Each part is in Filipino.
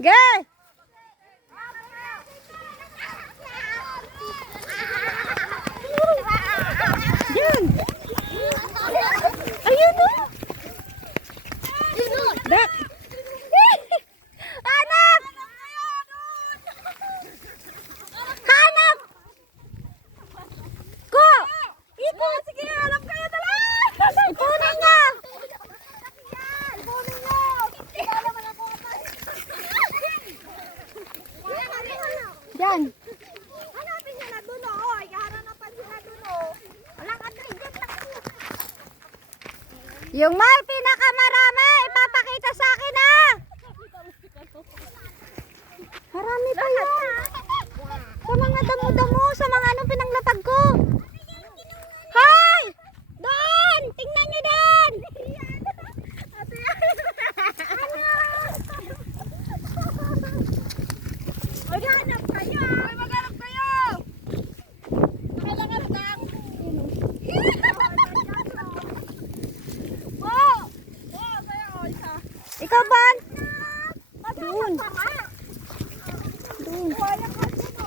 Ge! Yan! Ayun o! Dak! Hanap! Hanap! Ko! Iko! Sige, hanap kayo dala! Ipunin niya! Ipunin niya! Diyan! Hanapin niya na doon o! Haranapan siya na doon o! Walang atrigit lang siya! Yung may pinakamarami, ipapakita sa akin ha! Marami pa yan! Sa mga damo-damo, sa mga anong pinanglatag ko! Hoy! Doon! Tingnan niyo doon! Maghanap kayo! Maghanap kayo! Kailangan lang! Ikaw ba? Doon. Doon.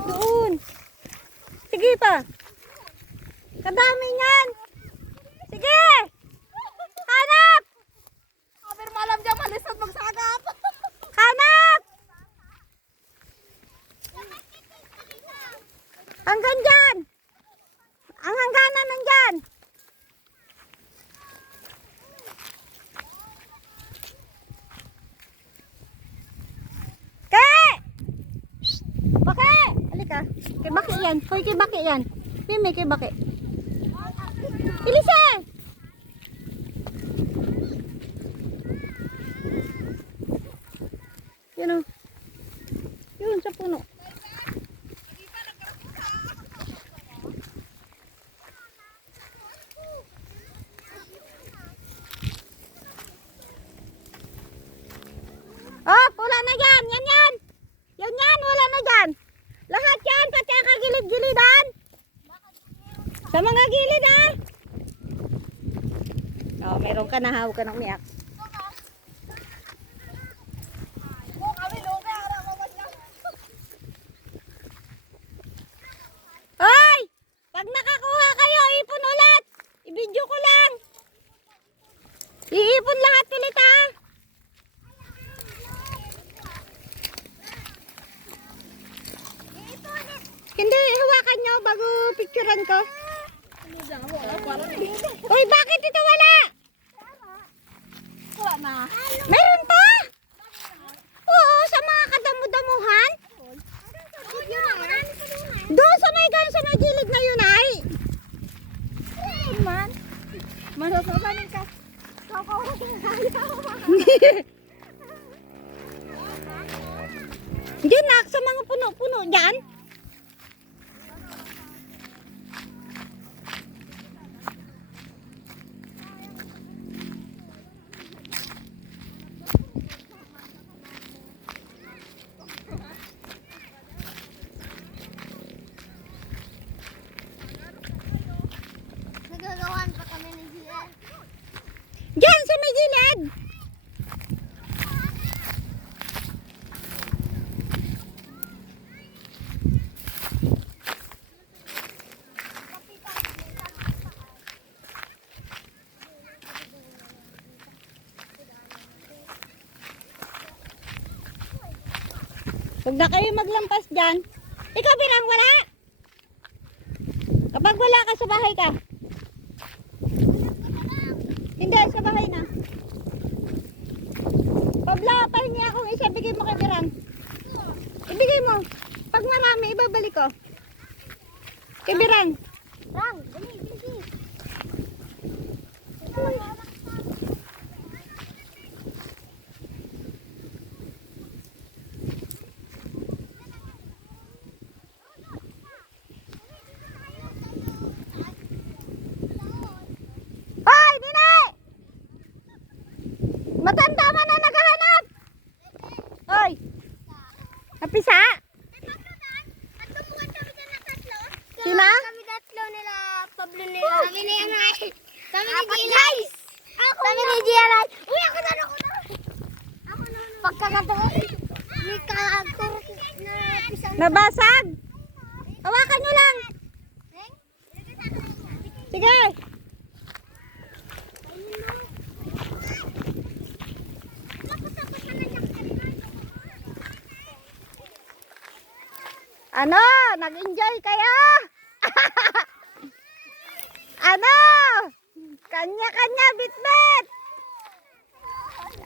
Doon. Sige pa. Kadami niyan. Sige. Hanap. Pero malam dyan malisod magsagap. Hanap. Hanggang dyan. Ang hangganan nandyan. Baki! Halika. Kay Baki yan. Hoy, kay Baki yan. Mimi, kay Baki. Ilise! Yun o. Yun, sa puno. Oh, pula na yan. Yan yan. Yan yan, wala na dyan. Lahat yan, pati ang kagilid-gilidan. Sa mga gilid ha. Oh, meron ka na, hawag ka ng miyak. Hoy! Pag nakakuha kayo, ipon ulit. I-video ko lang. Iipon lahat ulit ha. Hindi, hawakan nyo bago picturean ko. Uy, bakit ito wala? Wala na. Meron pa? Oo, sa mga kadamu-damuhan. Doon sa may gano'n, sa may gilid na yun ay. Man. Masasabanin ka. Diyan nak, sa mga puno-puno dyan. Nagagawan pa kami ng GL. Diyan sa may gilid. Huwag na kayo maglampas dyan. Ikaw bilang wala. Kapag wala ka sa bahay ka. Hindi, sa bahay na. Pabla, pahingi akong isa. Bigay mo kay Birang. Ibigay mo. Pag marami, ibabalik ko. Kay Birang. Rang, dali, dali. Hoy, Nene! Matanda man na naghahanap. Hoy. Napisa? Sila? Kami tatlo nila, Pablo nila. Kami na yung mga... Kami ni Gilay. Kami ni Gilay. Uy, ako na. Ako na. Pagkakataon. Ni Nabasag? Hawakan nyo lang. Sige. Ano? Nag-enjoy kayo? Ano? Kanya-kanya bitbit.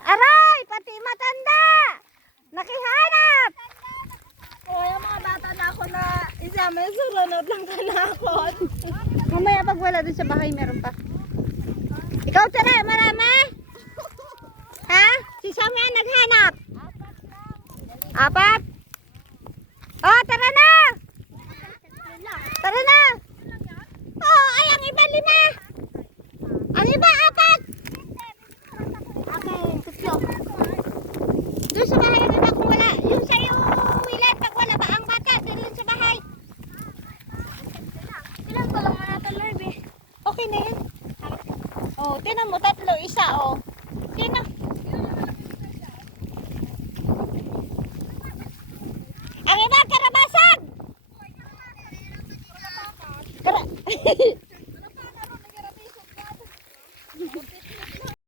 Aray, pati matanda. Nakihanap. O, yung mga bata na ako na isama yung surunod lang kanakot. Mamaya pag wala dun sa bahay, meron pa. Ikaw tara, marami? Ha? Si Sam yan naghanap. Apat? Oh, tara na! Tara na! Oh, ay, ang iba 5. Ang iba 4. Doon sa bahay ang iba kung wala. Yung sa'yo, Willan, pag wala ba ang bata, doon sa bahay. Ilan ko lang manatan, Larbe? Okay na yan. Oh, tinan mo, 3, 1, oh. Tinan. Ang iba, karabasag!